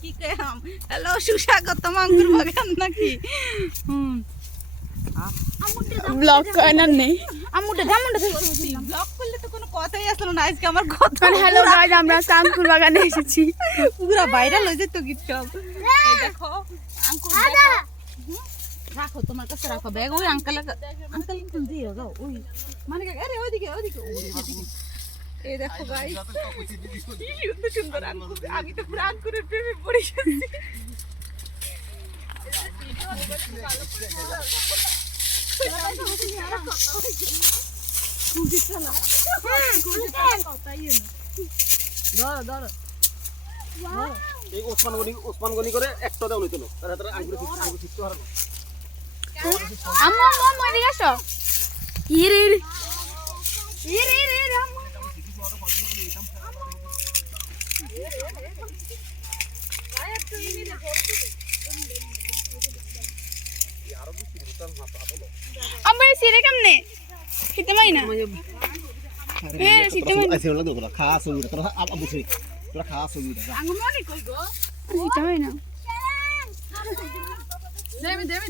কি কইলাম হ্যালো সুস্বাগতম আঙ্গুর বাগান নাকি ব্লগ করার নেই আমুটা ব্লগ করলে তো কোনো কথাই আসলো না আজকে আমার কথা হ্যালো গাইস আমরা আঙ্কুর বাগানে এসেছি পুরা ভাইরাল হয়ে যেত গীত সব এই দেখো আঙ্কুর দেখো রাখো তোমার কাছে রাখো ব্যাগ ওই আঙ্কেল দিয়ে যাও ওই মানে আরে ওইদিকে এই দেখো গাইস কি সুন্দর আঙ্কুর আমি তো পুরো আঙ্কুরের প্রেমে পড়ে গেছি এই ওসমান গনি করে একটা দাও নিতো তারা তারা আঙ্গুর শিখতে পারে না আম্মু আম্মু এদিকে আসো ইরে আম্মু আম্মু সিরে কেমনে খেতে পাই না আইছে লাগো তোরা খাস হই তোরা আবু সই তোরা খাস হই আঙ্গু মনে কই গো খেতে পাই না দেবে